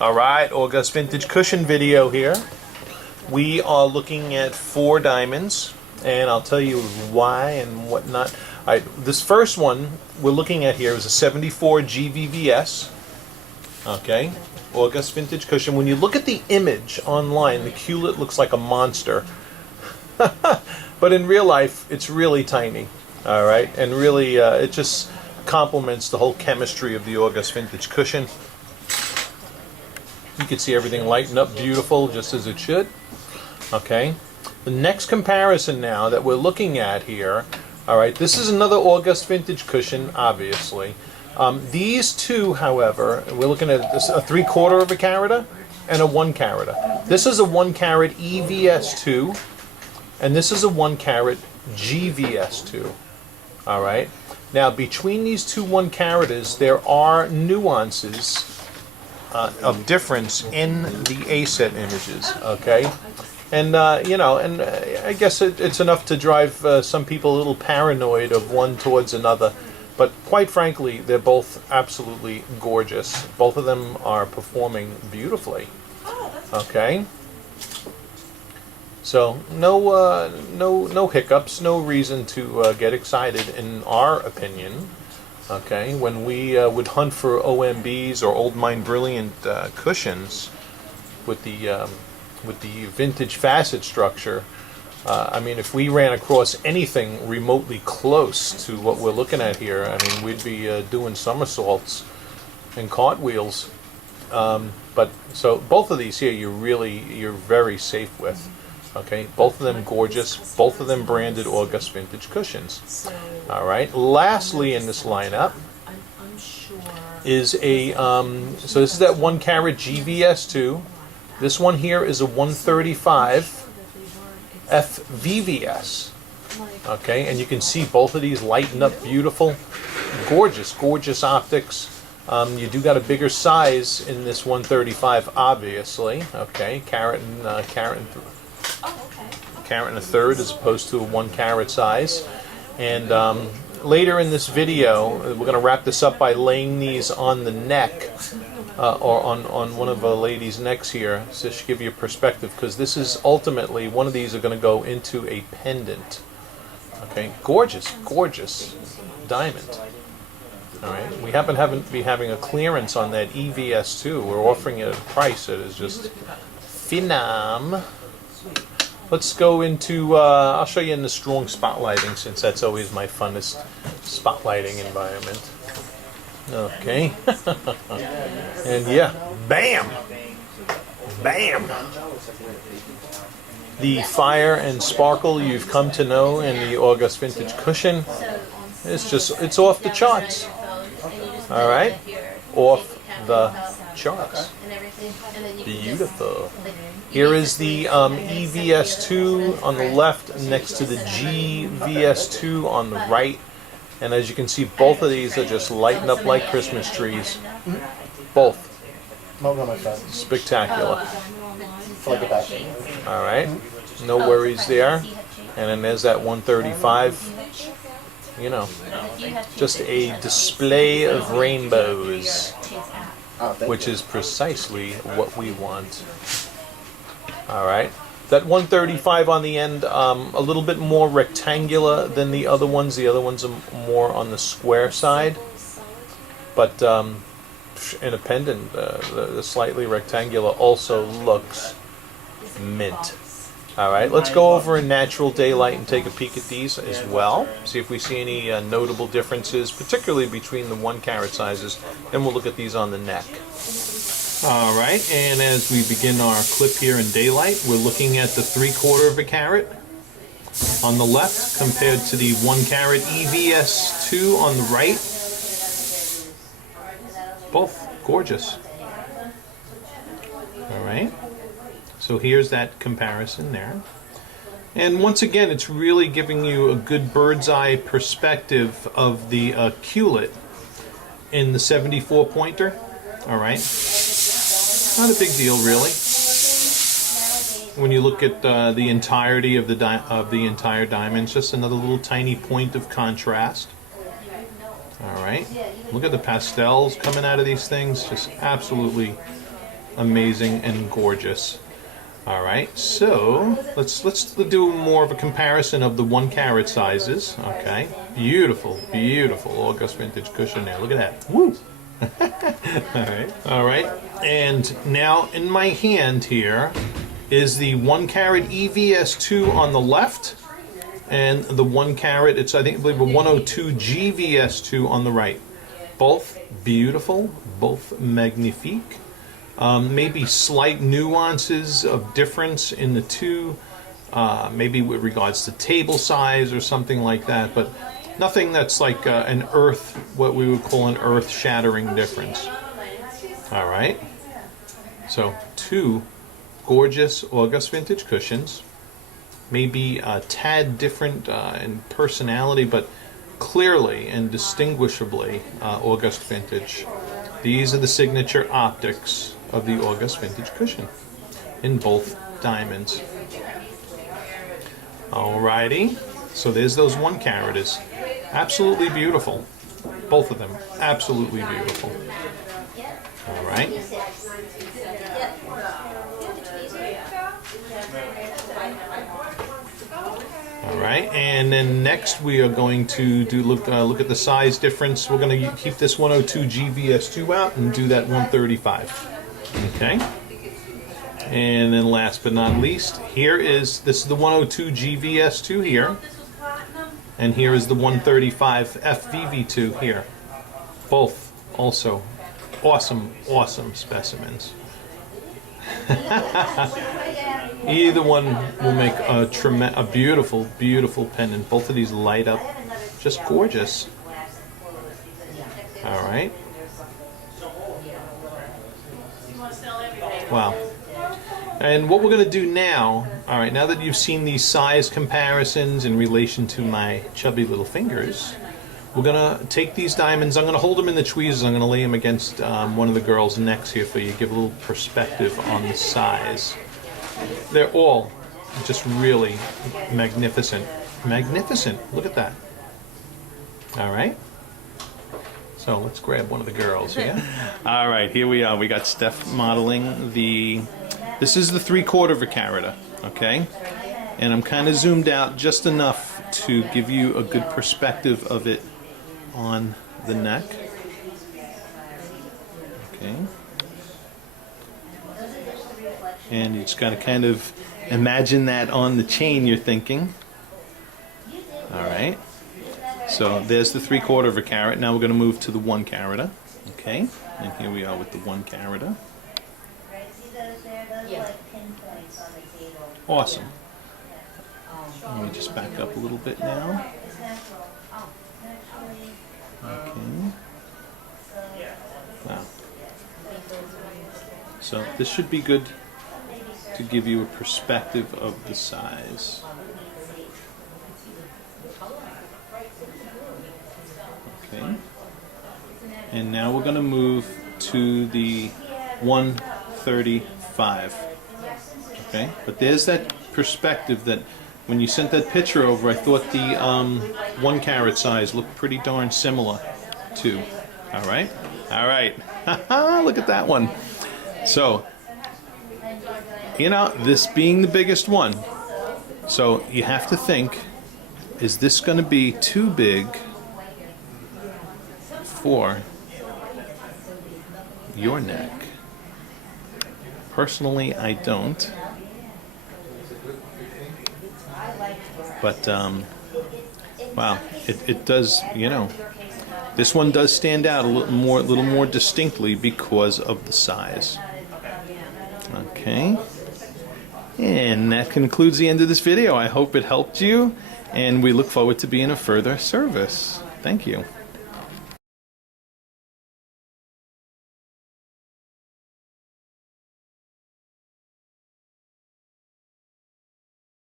Alright, August Vintage Cushion video here. We are looking at 4 diamonds, and I'll tell you why and whatnot. Alright, this first one we're looking at here is a 74 GVVS. Okay, August Vintage Cushion. When you look at the image online, the culet looks like a monster. But in real life, it's really tiny. Alright, and really it just complements the whole chemistry of the August Vintage Cushion. You can see everything lighten up beautiful, just as it should. Okay. The next comparison now that we're looking at here, all right, this is another August Vintage Cushion, obviously. These two, however, we're looking at a 3/4 of a carata and a 1 carata. This is a 1 carat EVS2, and this is a 1 carat GVS2. All right. Now, between these two 1 caratas, there are nuances of difference in the A-set images, okay? And, you know, and I guess it's enough to drive some people a little paranoid of one towards another. But quite frankly, they're both absolutely gorgeous. Both of them are performing beautifully, okay? So no hiccups, no reason to get excited in our opinion. Okay, when we would hunt for OMBs or Old Mine Brilliant cushions with the vintage facet structure, I mean, if we ran across anything remotely close to what we're looking at here, I mean, we'd be doing somersaults and cartwheels. But so both of these here, you're very safe with. Okay, both of them gorgeous, both of them branded August Vintage Cushions. All right, lastly in this lineup is a, so this is that 1 carat GVS2. This one here is a 135 FVVS. Okay, and you can see both of these lighten up beautiful, gorgeous, gorgeous optics. You do got a bigger size in this 135, obviously. Okay, carat and 1/3 as opposed to a 1 carat size. And later in this video, we're going to wrap this up by laying these on the neck or on one of the ladies' necks here, so to give you a perspective, because this is ultimately, one of these are going to go into a pendant. Okay, gorgeous, gorgeous diamond. All right, we happen to be having a clearance on that EVS2. We're offering it at a price that is just phenom. Let's go into, I'll show you in the strong spotlighting, since that's always my funnest spotlighting environment. Okay. And yeah, bam! Bam! The fire and sparkle you've come to know in the August Vintage Cushion, it's off the charts. All right? Off the charts. Beautiful. Here is the EVS2 on the left next to the GVS2 on the right. And as you can see, both of these are just lighting up like Christmas trees. Both. Spectacular. All right. No worries there. And then there's that 135. You know, just a display of rainbows, which is precisely what we want. All right, that 135 on the end, a little bit more rectangular than the other ones. The other ones are more on the square side, but in a pendant, the slightly rectangular also looks mint. All right, let's go over in natural daylight and take a peek at these as well. See if we see any notable differences, particularly between the 1 carat sizes. Then we'll look at these on the neck. All right, and as we begin our clip here in daylight, we're looking at the 3/4 of a carat on the left compared to the 1 carat EVS2 on the right. Both gorgeous. All right. So here's that comparison there. And once again, it's really giving you a good bird's eye perspective of the culet in the 74 pointer. All right. Not a big deal, really. When you look at the entirety of the entire diamond, it's just another little tiny point of contrast. All right. Look at the pastels coming out of these things. Just absolutely amazing and gorgeous. All right, so let's do more of a comparison of the 1 carat sizes. Okay, beautiful, beautiful August vintage cushion there. Look at that. Woo! All right. And now in my hand here is the 1 carat EVS2 on the left, and the 1 carat, I believe a 102 GVS2 on the right. Both beautiful, both magnifique. Maybe slight nuances of difference in the two, maybe with regards to table size or something like that, but nothing that's like what we would call an earth-shattering difference. All right. So 2 gorgeous August vintage cushions, maybe a tad different in personality, but clearly and distinguishably August vintage. These are the signature optics of the August vintage cushion in both diamonds. Alrighty, so there's those 1 caraters. Absolutely beautiful. Both of them, absolutely beautiful. All right. All right, and then next we are going to look at the size difference. We're going to keep this 102 GVS2 out and do that 135. Okay. And then last but not least, this is the 102 GVS2 here, and here is the 135 FVV2 here. Both also awesome specimens. Either one will make a beautiful, beautiful pendant. Both of these light up just gorgeous. All right. Wow. And what we're going to do now, all right, now that you've seen these size comparisons in relation to my chubby little fingers, we're going to take these diamonds, I'm going to hold them in the tweezers, I'm going to lay them against one of the girls' necks here for you, give a little perspective on the size. They're all just really magnificent. Magnificent. Look at that. All right. So let's grab one of the girls here. All right, here we are. We got Steph modeling this is the 3/4 of a carat, okay? And I'm kind of zoomed out just enough to give you a good perspective of it on the neck. Okay. And you just got to kind of imagine that on the chain you're thinking. All right. So there's the 3/4 of a carat. Now we're going to move to the 1 carat. Okay. And here we are with the 1 carat. Awesome. Let me just back up a little bit now. Okay. Wow. So this should be good to give you a perspective of the size. Okay. And now we're going to move to the 135. Okay, but there's that perspective that when you sent that picture over, I thought the 1 carat size looked pretty darn similar to. All right, all right. Look at that one. So, you know, this being the biggest one, so you have to think, is this going to be too big for your neck? Personally, I don't. But, wow, it does, you know, this one does stand out a little more distinctly because of the size. Okay. And that concludes the end of this video. I hope it helped you, and we look forward to being of further service. Thank you.